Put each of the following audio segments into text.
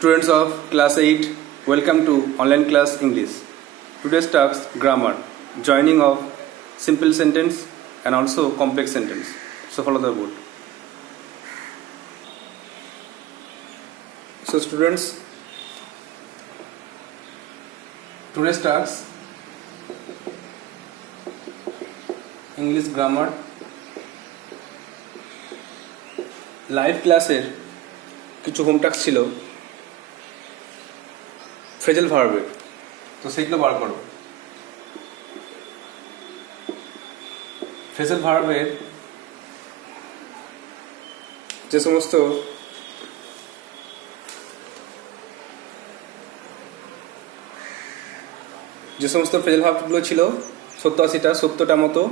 Students of class 8, welcome to online class English. Today's task grammar, joining of simple sentence and also complex sentence. So follow the board. So students, today's task English grammar live ক্লাসের কিছু home task ছিল ফ্রেজাল ভার্বের, তো সেগুলো বার করো। ফ্রেজাল ভার্বের যে সমস্ত ফ্রেজাল ভার্বগুলো ছিল 70-80টা, 70টা মতো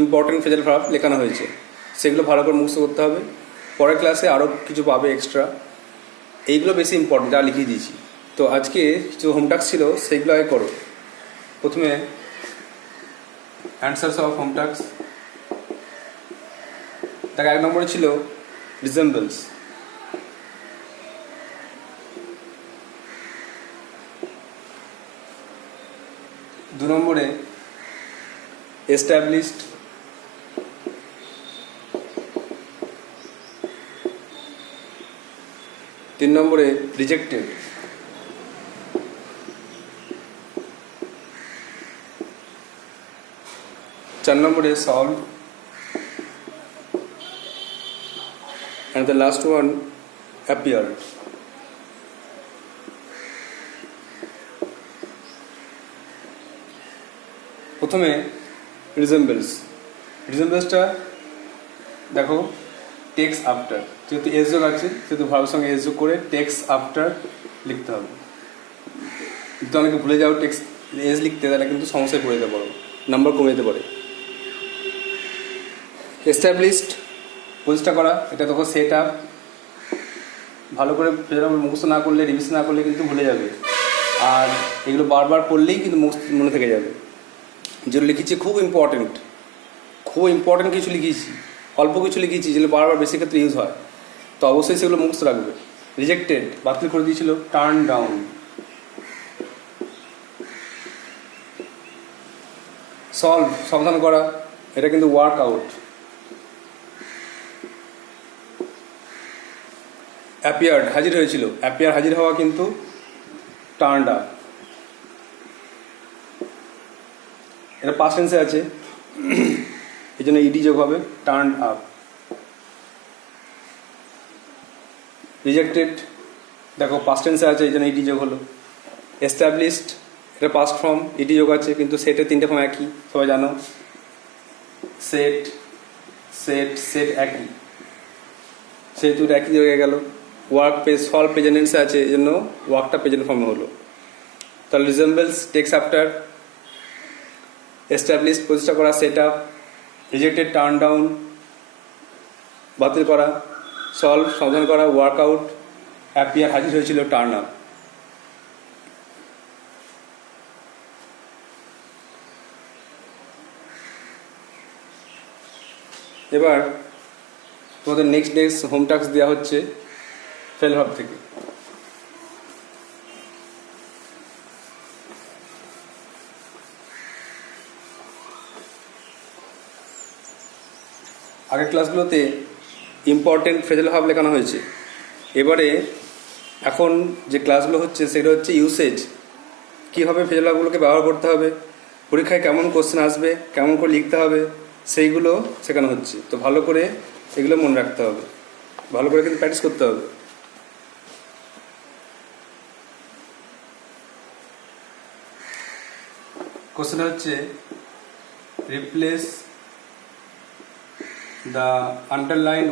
ইম্পর্টেন্ট ফ্রেজাল ভার্ব লেখানো হয়েছে, সেগুলো ভালো করে মুখস্থ করতে হবে। পরের ক্লাসে আরও কিছু পাবে এক্সট্রা, এইগুলো বেশি ইম্পর্টেন্ট যা লিখিয়ে দিয়েছি। তো আজকে কিছু হোম টাস্ক ছিল, সেইগুলো আগে করো। প্রথমে অ্যান্সার্স অফ হোম টাস্ক, তাকে 1 নম্বরে ছিল রিজেম্বলস। দু নম্বরে এস্টাবলিশড। 3 নম্বরে রিজেক্টেড। 4 নম্বরে solve, and the last one appeared. প্রথমে রিজেম্বলসটা দেখো, টেক্স আফটার, যেহেতু এস যোগ আছে সেহেতু ভার্বের সঙ্গে এস যোগ করে টেক্স আফটার লিখতে হবে। যদি অনেকে ভুলে যাও টেক্স এস লিখতে, তাহলে কিন্তু সমস্যায় পড়ে যেতে পারো, নাম্বার কমে যেতে পারে। এস্টাবলিশড প্রতিষ্ঠা করা, এটা তখন সেট আপ। ভালো করে মুখস্থ না করলে, রিভিশন না করলে কিন্তু ভুলে যাবে, আর এগুলো বারবার পড়লেই কিন্তু মনে থেকে যাবে। যেগুলো লিখেছি খুব ইম্পর্টেন্ট কিছু লিখেছি, অল্প কিছু লিখেছি যেগুলো বারবার বেশি ক্ষেত্রে ইউজ হয়, তো অবশ্যই সেগুলো মুখস্থ রাখবে। রিজেক্টেড বাতিল করে দিয়েছিল, টার্ন ডাউন। সলভ সমাধান করা, এটা কিন্তু ওয়ার্ক আউট। অ্যাপিয়ার্ড হাজির হয়েছিল, হাজির হওয়া কিন্তু টার্নড আপ। এটা পাস্ট টেন্সে আছে, এই জন্য ইডি যোগ হবে, টার্নড আপ। রিজেক্টেড দেখো পাস্ট টেন্সে আছে, এই জন্য ইডি যোগ হলো। এস্টাবলিশড এটা পাস্ট ফর্ম, ইডি যোগ আছে, কিন্তু সেটের 3টে ফর্ম একই, সবাই জানো। সেট একই, সেহেতু একই হয়ে গেল। ওয়ার্ক সলভ প্রেজেন্ট টেন্সে আছে, এই জন্য ওয়ার্কটা প্রেজেন্ট ফর্মে হলো। তাহলে রিজেম্বলস টেক্স আফটার, এস্টাবলিশড প্রতিষ্ঠা করা, set up, rejected turn down বাতিল করা, সলভ সমাধান করা, ওয়ার্ক আউট, অ্যাপিয়ার হাজির হয়েছিল, টার্ন আপ। এবার তোমাদের নেক্সট হোম টাস্ক দেওয়া হচ্ছে ফেল ভার্ব থেকে। আগের ক্লাসগুলোতে ইম্পর্টেন্ট ফ্রেজাল ভার্ব লেখানো হয়েছে, এবারে এখন যে ক্লাসগুলো হচ্ছে সেটা হচ্ছে ইউসেজ, কীভাবে ফ্রেজাল ভার্বগুলোকে ব্যবহার করতে হবে, পরীক্ষায় কেমন কোশ্চেন আসবে, কেমন করে লিখতে হবে, সেইগুলো শেখানো হচ্ছে। তো ভালো করে এগুলো মনে রাখতে হবে, ভালো করে কিন্তু প্র্যাকটিস করতে হবে। কোশ্চেন হচ্ছে replace the underlined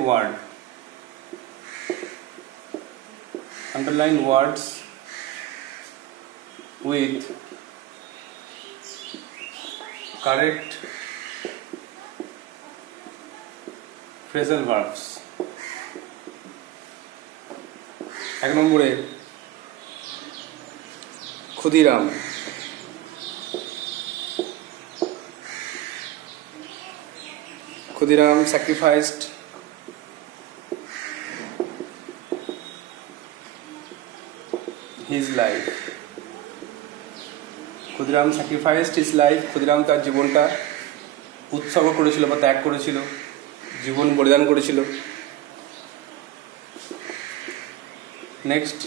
words with correct phrasal verbs. 1 নম্বরে Khudiram, Khudiram sacrificed his life. Khudiram sacrificed his life, Khudiram তার জীবনটা উৎসর্গ করেছিল বা ত্যাগ করেছিল, জীবন বলিদান করেছিল। Next,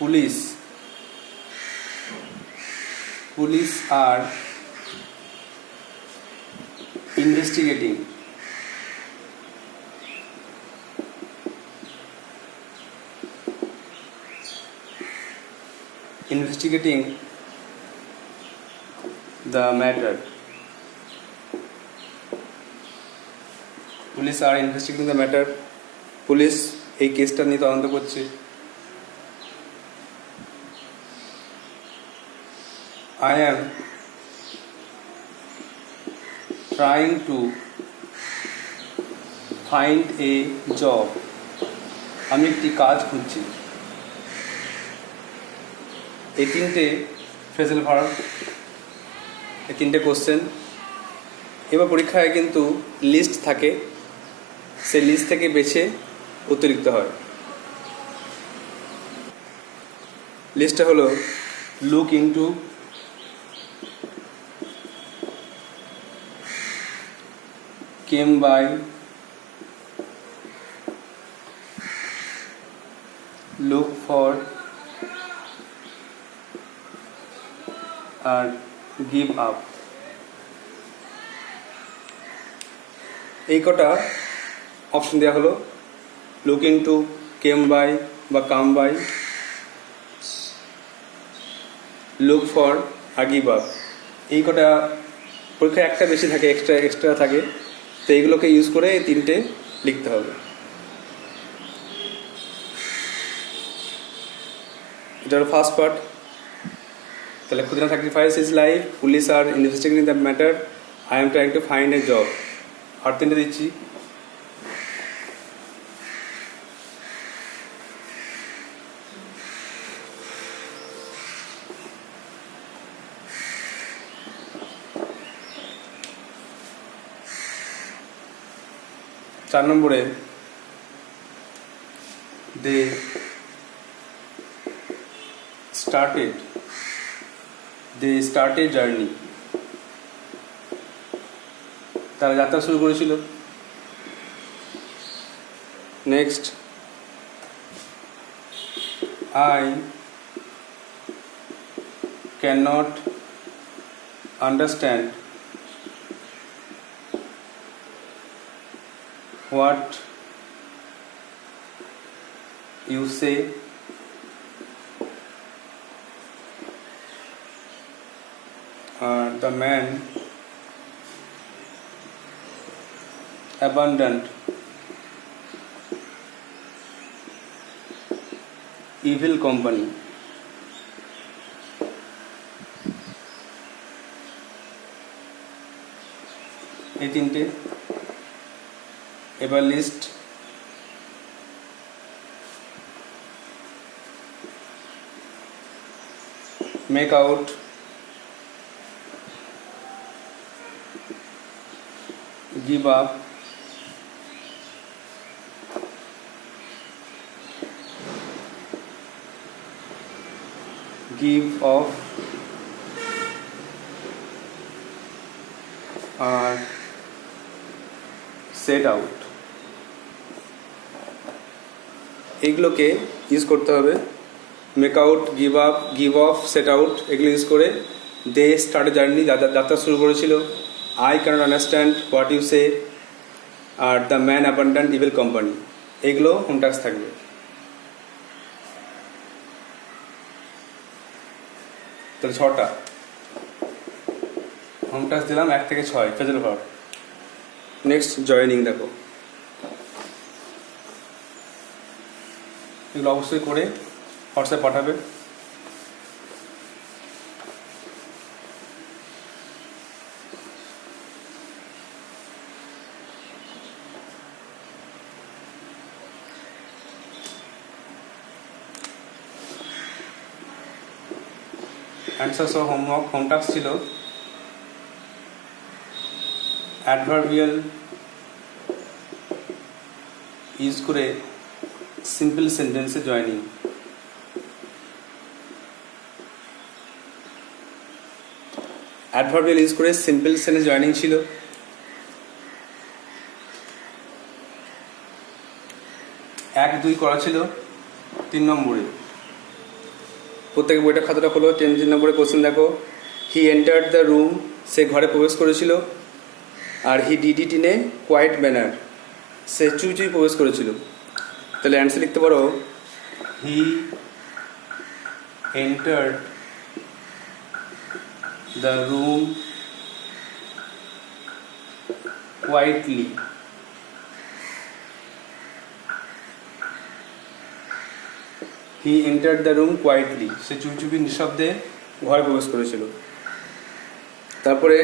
police. Police are investigating the matter. Police are investigating the matter, police এই কেসটা নিয়ে তদন্ত করছে। I am trying to find a job. আমি একটি কাজ খুঁজছি। এই তিনটে ফ্রেজাল ভার্ব, এই তিনটে কোশ্চেন। এবার পরীক্ষায় কিন্তু লিস্ট থাকে, সেই লিস্ট থেকে বেছে উত্তর লিখতে হয়। লিস্টটা হলো look into, came by, look for আর গিভ আপ। এই কটা অপশন দেওয়া হলো, লুক ইনটু, কেম বাই বা কাম বাই, লুক ফর আর গিভ আপ। এই কটা পরীক্ষায় একটা বেশি থাকে, এক্সট্রা থাকে, তো এইগুলোকে ইউজ করে এই তিনটে লিখতে হবে। এটা হলো ফার্স্ট পার্ট। তাহলে Khudiram sacrifice his life, police are investigating the matter, I am trying to find a job. আর তিনটে দিচ্ছি। চার নম্বরে, they started journey. তারা যাত্রা শুরু করেছিল। Next, I cannot understand what you say, the man abandoned evil company. এই তিনটে। এবার list, make out, give up, give off আর set out। এগুলোকে ইউজ করতে হবে। Make out, give up, give off, set out, এগুলো ইউজ করে they start journey, যাত্রা শুরু করেছিল। I cannot understand what you say আর the man abandoned evil company, এগুলো হোম টাস্ক থাকবে। তাহলে 6টা হোম টাস্ক দিলাম, 1 থেকে 6 ফ্রেজাল ভার্ব। নেক্সট, জয়েনিং দেখো। এগুলো অবশ্যই করে হোয়াটসঅ্যাপ পাঠাবে। অ্যান্সার সহ হোমওয়ার্ক, হোম টাস্ক ছিল অ্যাডভার্বিয়াল ইউজ করে সিম্পল সেন্টেন্সে জয়েনিং। অ্যাডভার্বিয়াল ইউজ করে সিম্পল সেন্টেন্স জয়েনিং ছিল। এক দুই করা ছিল 3 নম্বরে। প্রত্যেক বইটা খাতাটা খোলো, 3 নম্বরে কোশ্চেন দেখো। হি এন্টার্ড দ্য রুম, সে ঘরে প্রবেশ করেছিল। আর he did it in a quiet manner, সে চুই চুই প্রবেশ করেছিল। তাহলে অ্যান্সার লিখতে পারো he entered the room quietly. He entered the room quietly, সে চুপি চুপি নিঃশব্দে ঘরে প্রবেশ করেছিল। তারপরে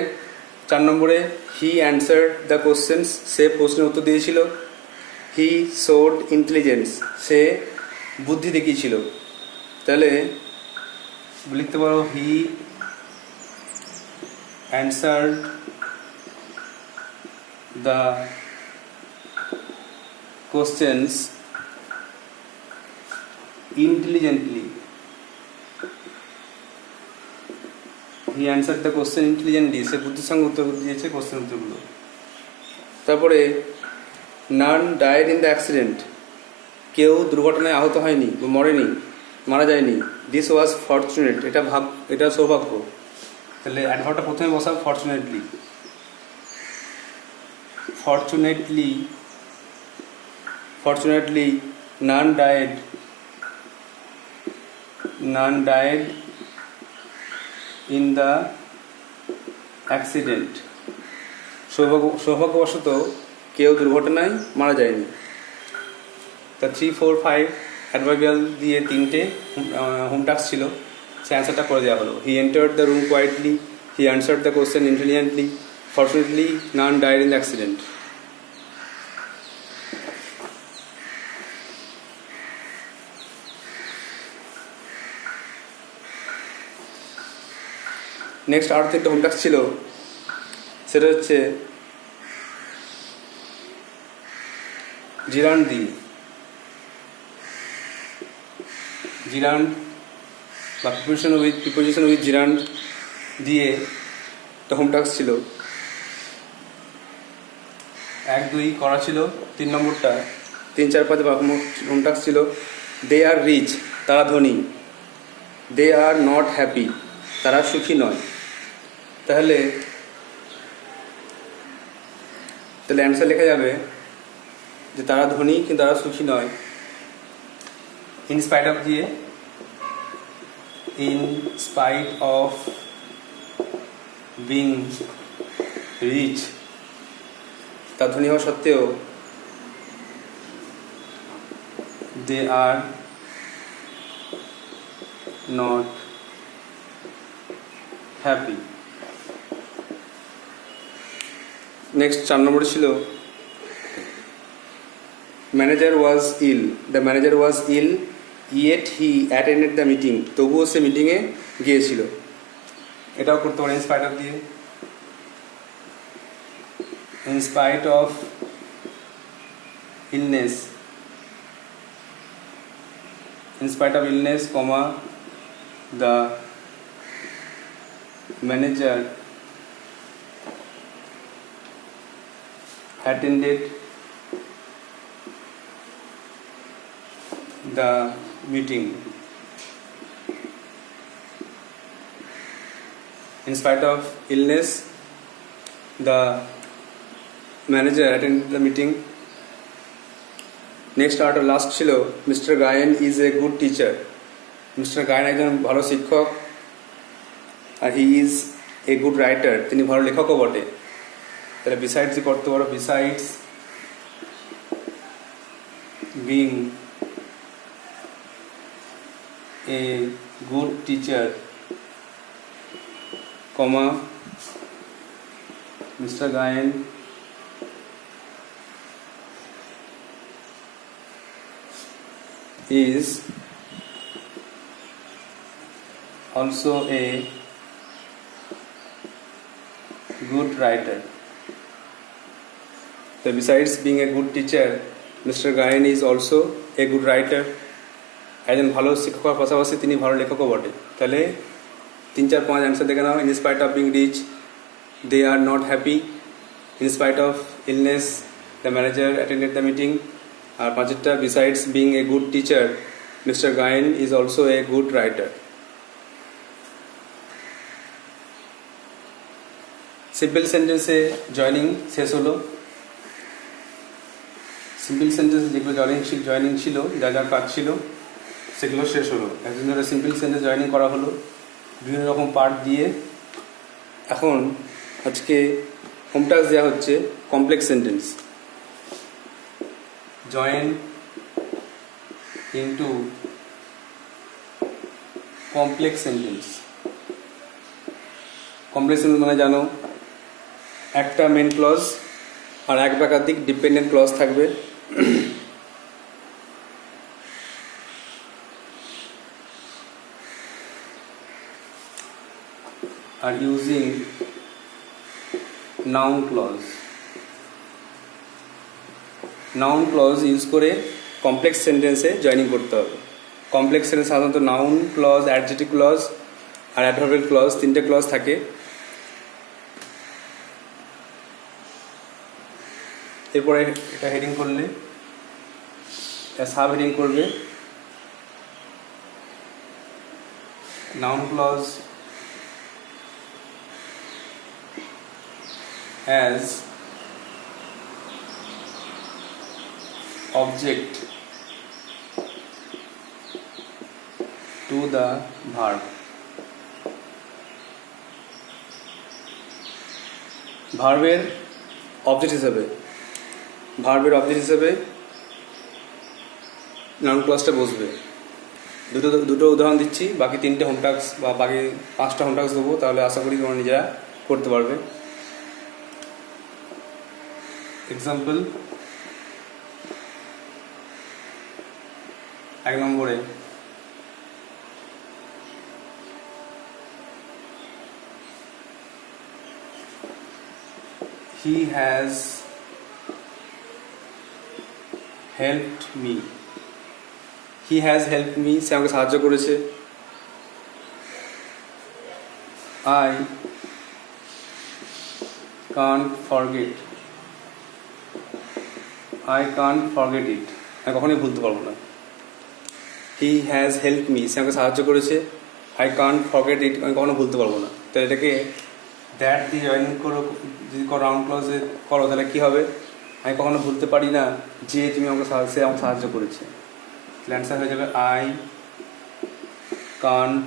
4 নম্বরে হি অ্যান্সার্ড দ্য কোশ্চেন্স, সে প্রশ্নের উত্তর দিয়েছিল। হি শোড ইন্টেলিজেন্স, সে বুদ্ধি দেখিয়েছিল। তাহলে লিখতে পারো he answered the questions intelligently. He answer the question intelligently, সে বুদ্ধির সঙ্গে উত্তর দিয়েছে কোশ্চেন উত্তরগুলো। তারপরে none died in the accident, কেউ দুর্ঘটনায় আহত হয়নি, মরেনি, মারা যায়নি। দিস ওয়াজ ফর্চুনেট, এটা সৌভাগ্য। তাহলে অ্যাডভার্বটা প্রথমে বসাও fortunately. Fortunately none died in the accident, সৌভাগ্যবশত কেউ দুর্ঘটনায় মারা যায়নি। তা 3, 4, 5 অ্যাডভার্বিয়াল দিয়ে 3টে হোম টাস্ক ছিল, সে অ্যান্সারটা করে দেওয়া হলো। He entered the room quietly, he answered the question intelligently, fortunately none died in the accident. Next আর 3টে হোম টাস্ক ছিল, সেটা হচ্ছে জিরান্ড বা প্রিপোজিশন উইথ জিরান্ড দিয়ে একটা হোম টাস্ক ছিল। 1, 2 করা ছিল। 3 নম্বরটা 3, 4, 5 হোম টাস্ক ছিল। দে আর রিচ, তারা ধনী। দে আর নট হ্যাপি, তারা সুখী নয়। তাহলে অ্যান্সার লেখা যাবে যে তারা ধনী কিন্তু তারা সুখী নয়। ইন স্পাইট অফ দিয়ে, in spite of being rich, তা ধনী হওয়া সত্ত্বেও they are not happy. Next 4 নম্বরে ছিল manager was ill, the manager was ill yet he attended the meeting, তবুও সে মিটিংয়ে গিয়েছিল। এটাও করতে পারে ইন স্পাইট অফ দিয়ে, in spite of illness, in spite of illness, the manager attended the meeting. In spite of illness, the manager attended the meeting. Next আর last ছিল mister Gayen is a good teacher, mister Gayen একজন ভালো শিক্ষক। আর he is a good writer, তিনি ভালো লেখকও বটে। তাহলে বিসাইডস করতে পারো, besides being a good teacher, mister Gayen is also a good writer. So besides being a good teacher, Mr. Gayan is also a good writer. একজন ভালো শিক্ষকের পাশাপাশি তিনি ভালো লেখকও বটে। তাহলে 3-4-5 आंसर देखे now. In spite of being rich they are not happy, in spite of illness the manager attended the meeting. और 5টা besides being a good teacher mister Gayen is also a good writer. Simple sentences joining शेष हलो। Simple sentence যেগুলো joining ছিল যা যা কাজ ছিল সেগুলো শেষ হলো। একদিন ধরে সিম্পল সেন্টেন্স জয়নিং করা হলো বিভিন্ন রকম পার্ট দিয়ে। এখন আজকে হোম টাস্ক দেওয়া হচ্ছে complex sentence. Join into complex sentence. Complex sentence মানে জানো একটা মেন ক্লজ আর এক বা একাধিক ডিপেন্ডেন্ট ক্লজ থাকবে। আর using noun clause. Noun clause use করে কমপ্লেক্স সেন্টেন্সে জয়েনিং করতে হবে। কমপ্লেক্স সেন্টেন্স সাধারণত নাউন ক্লজ, অ্যাডজেক্টিভ ক্লজ আর অ্যাডভার্বিয়াল ক্লজ, 3টে ক্লজ থাকে। এরপরে এটা হেডিং করলে সাব হেডিং করবে noun clause as object to the verb। ভার্বের অবজেক্ট হিসেবে নাউন ক্লজটা বসবে। দুটো উদাহরণ দিচ্ছি, বাকি 3টে হোম টাস্ক বা বাকি 5টা হোম টাস্ক দেবো, তাহলে আশা করি তোমরা নিজেরা করতে পারবে। এক্সাম্পল 1 নম্বরে he has helped me। he has helped me সে আমাকে সাহায্য করেছে। I can't forget it। আমি কখনোই ভুলতে পারবো না। হি হ্যাজ হেল্প মি সে আমাকে সাহায্য করেছে। আই কান্ট ফরগেট ইট আমি কখনো ভুলতে পারবো না। তাহলে এটাকে দ্যাট দিয়ে জয়েন করো, যদি রাউন্ড ক্লজে করো তাহলে কী হবে? আমি কখনো ভুলতে পারি না যে তুমি আমাকে সে আমাকে সাহায্য করেছে। তাহলে অ্যান্সার হয়ে যাবে I can't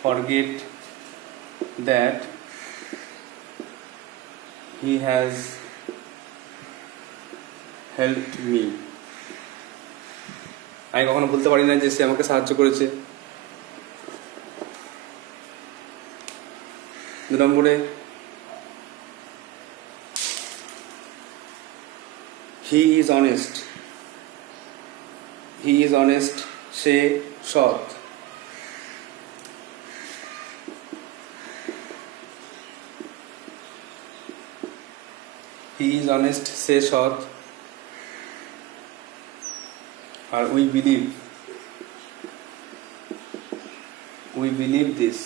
forget that he has helped me. আমি কখনো ভুলতে পারি না যে সে আমাকে সাহায্য করেছে। 2 নম্বরে হি ইজ অনেস্ট সে সৎ। হি ইজ অনেস্ট সে সৎ। আর উই বিলিভ দিস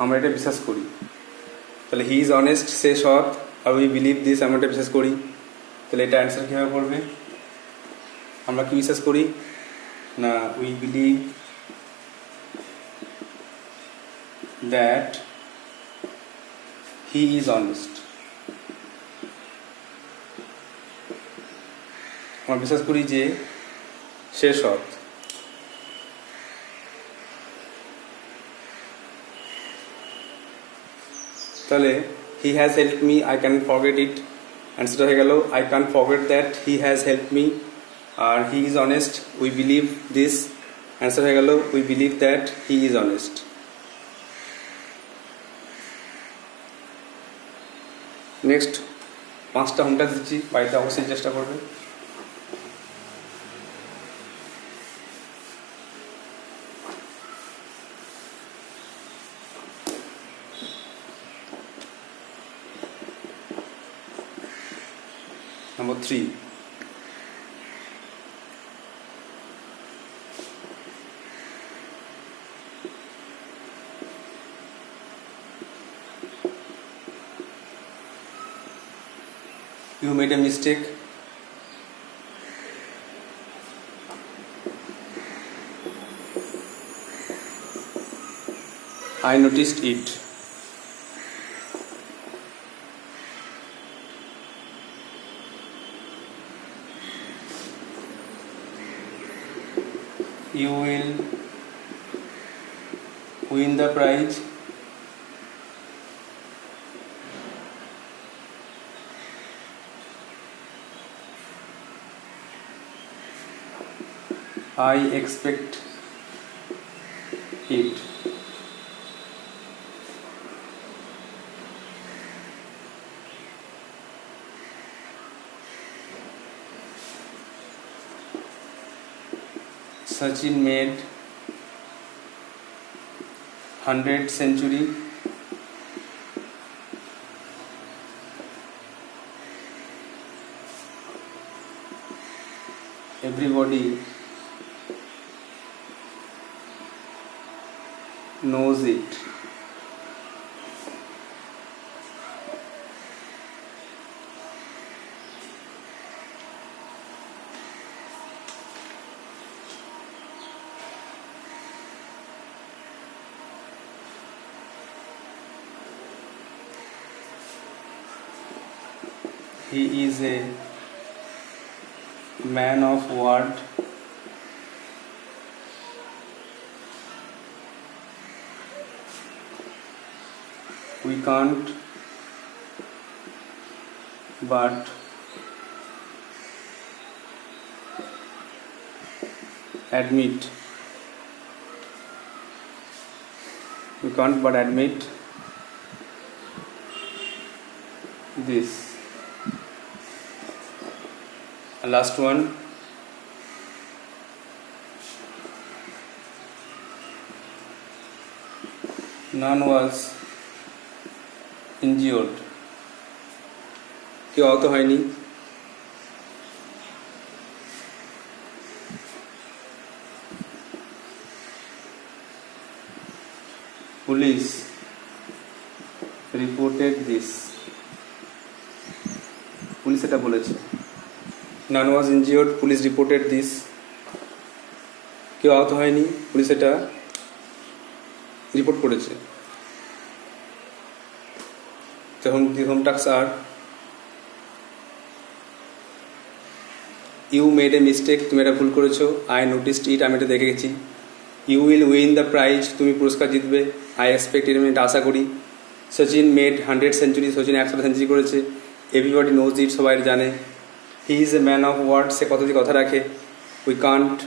আমরা এটা বিশ্বাস করি। তাহলে হি ইজ অনেস্ট সে সৎ আর উই বিলিভ দিস আমরা এটা বিশ্বাস করি। তাহলে এটা অ্যান্সার কীভাবে পড়বে? আমরা কি বিশ্বাস করি না we believe that he is honest. আমরা বিশ্বাস করি যে সে সৎ। তাহলে he has help me I can forget it, অ্যান্সারটা হয়ে গেল I can forget that he has help me. আর he is honest we believe this, answer হয়ে গেল we believe that he is honest. Next 5টা হোম টাস্ক দিচ্ছি, বাড়িতে অবশ্যই চেষ্টা করবে। Number 3, You made a mistake. I noticed it. You will win the prize. I expect it. Sachin made 100th century. Everybody knows it. He is a man of word. We can't but admit. We can't but admit this. And last one. None was injured. কেউ আহত হয়নি। Police reported this. Police এটা বলেছে। None was injured. Police reported this. কেউ আহত হয়নি, পুলিশ এটা রিপোর্ট করেছে। The home tasks are: You made a mistake. তুমি এটা ভুল করেছো। I noticed it. আমি এটা দেখে গেছি। You will win the prize. তুমি পুরস্কার জিতবে। I expect it. আমি এটা আশা করি। Sachin made 100th century. Sachin 100 সেঞ্চুরি করেছে। Everybody knows it. সবাই জানে। He is a man of word. সে কথা রাখে। We can't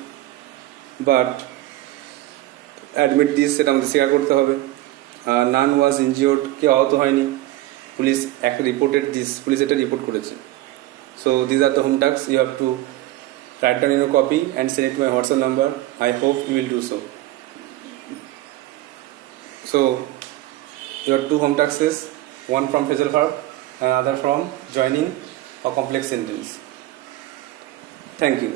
but admit this. সেটা আমাদের স্বীকার করতে হবে। None was injured. কেউ আহত হয়নি। Police reported this. পুলিশ এটা রিপোর্ট করেছে। So these are the home tasks. You have to write down in your copy and send it to my WhatsApp number. I hope you will do so. So your two home tasks, one from phrasal verb and another from joining or complex sentence. Thank you.